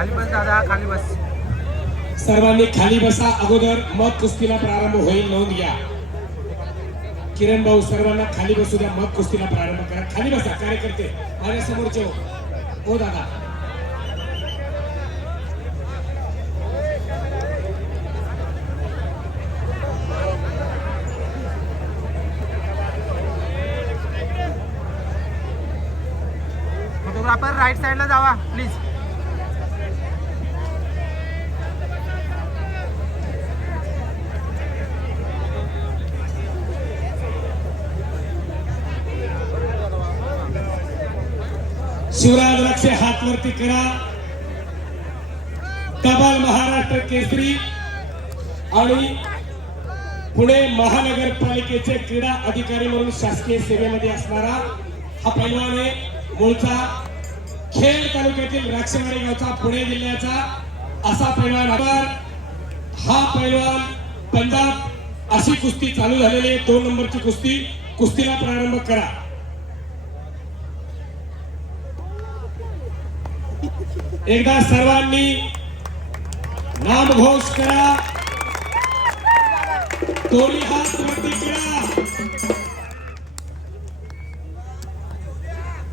खाली बस दादा, खाली बस. सर्वांनी खाली बसा. अगोदर मग कुस्तीला प्रारंभ होईल, नोंद घ्या. किरण भाऊ सर्वांना खाली बसू द्या, मग कुस्तीला प्रारंभ करा. खाली बसा कार्यकर्ते, माझ्या समोरचे हो दादा. फोटोग्राफर राईट साईडला जावा प्लीज. शिवराज लक्ष हात वरती करा. डबल महाराष्ट्र केसरी आणि पुणे महानगरपालिकेचे क्रीडा अधिकारी म्हणून शासकीय सेवेमध्ये असणारा हा पैलवान आहे. मूळचा खेड तालुक्यातील राक्षेवाडी गावचा, पुणे जिल्ह्याचा असा पैलवान. हा पैलवान पंजाब अशी कुस्ती चालू झालेली आहे. 2 नंबरची कुस्ती. कुस्तीला प्रारंभ करा. एकदा सर्वांनी नामघोष करा. दोन्ही हात वरती करा.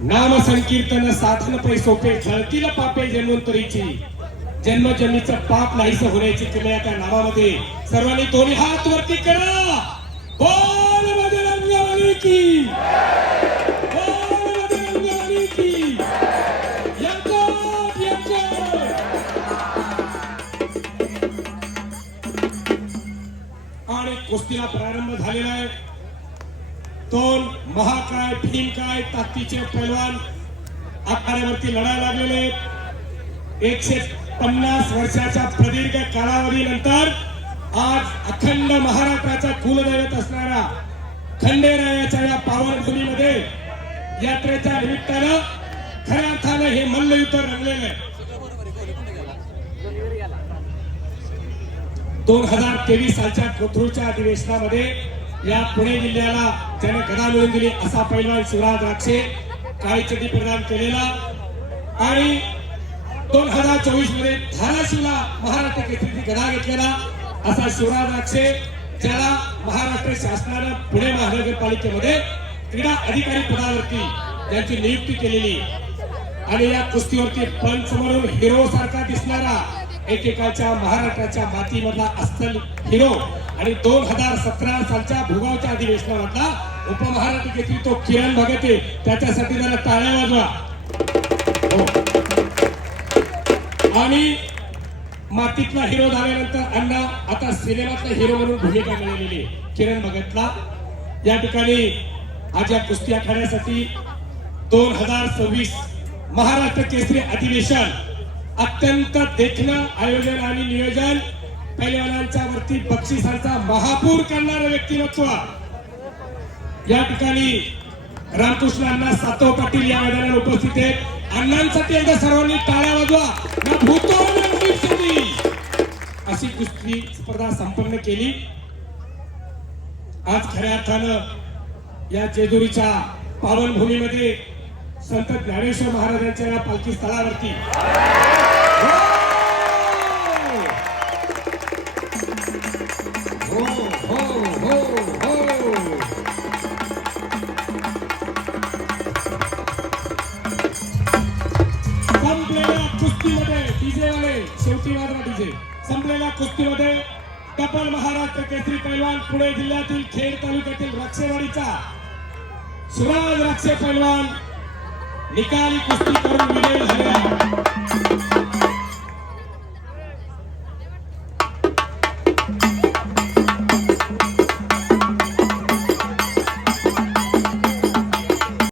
नाम संकीर्तन साधन पै सोपे, झळतील पापे जन्मोत्तरीची. जन्मजन्मीचं पाप नाहीसं होण्याची क्रिया त्या नावामध्ये. सर्वांनी दोन्ही हात वरती करा. बोल बजरंगबली की, बोल बजरंगबली की. आणि कुस्तीला प्रारंभ झालेला आहे. 2 महाकाय भीमकाय ताकदीचे पैलवान आखाड्यावरती लढायला लागलेले. 150 वर्षाच्या प्रदीर्घ कालावधीनंतर आज अखंड महाराष्ट्राचा कुलदैवत असणारा खंडेरायाच्या या पावनभूमीमध्ये यात्रेच्या निमित्तानं खऱ्या अर्थानं हे मल्लयुद्ध रंगलेलं आहे. 2023 सालच्या कोथरूडच्या अधिवेशनामध्ये या पुणे जिल्ह्याला ज्याने गदा मिळवून दिली असा पैलवान शिवराज राक्षे, काळी चड्डी प्रदान केलेला. आणि 2024 मध्ये धाराशिवला महाराष्ट्र केसरीची गदा घेतलेला असा शिवराज राक्षे, ज्याला महाराष्ट्र शासनानं पुणे महानगरपालिकेमध्ये क्रीडा अधिकारी पदावरती यांची नियुक्ती केलेली. आणि या कुस्तीवरती पंच म्हणून हिरो सारखा दिसणारा एकेकाच्या महाराष्ट्राच्या मातीमधला अस्सल हिरो आणि 2017 सालच्या भुगावच्या अधिवेशनामधला उपमहाराष्ट्र केसरी तो किरण भगत आहे. त्याच्यासाठी त्याला टाळ्या वाजवा. आणि मातीतला हिरो झाल्यानंतर अण्णा आता सिनेमातला हिरो म्हणून भूमिका मिळालेली किरण भगतला. या ठिकाणी आज या कुस्ती आखाड्यासाठी 2026 महाराष्ट्र केसरी अधिवेशन अत्यंत देखणं आयोजन आणि नियोजन, पैलवानांच्या वरती बक्षिसांचा महापूर करणारं व्यक्तिमत्व. या ठिकाणी रामकृष्ण अण्णा सातव पाटील या मैदानावर उपस्थित आहेत. अण्णांसाठी एकदा सर्वांनी टाळ्या वाजवा. ना भूतो ना भविष्यती अशी कुस्ती स्पर्धा संपन्न केली. आज खऱ्या अर्थानं या जेजुरीच्या पावनभूमीमध्ये संत ज्ञानेश्वर महाराजांच्या या पालखी स्थळावरती संपलेल्या कुस्तीमध्ये डीजे वाले शेवटी वाजवा डीजे. संपलेल्या कुस्तीमध्ये डबल महाराष्ट्र केसरी पैलवान पुणे जिल्ह्यातील खेड तालुक्यातील राक्षेवाडीचा शिवराज राक्षे पैलवान निकाली कुस्ती करून विजयी झालेला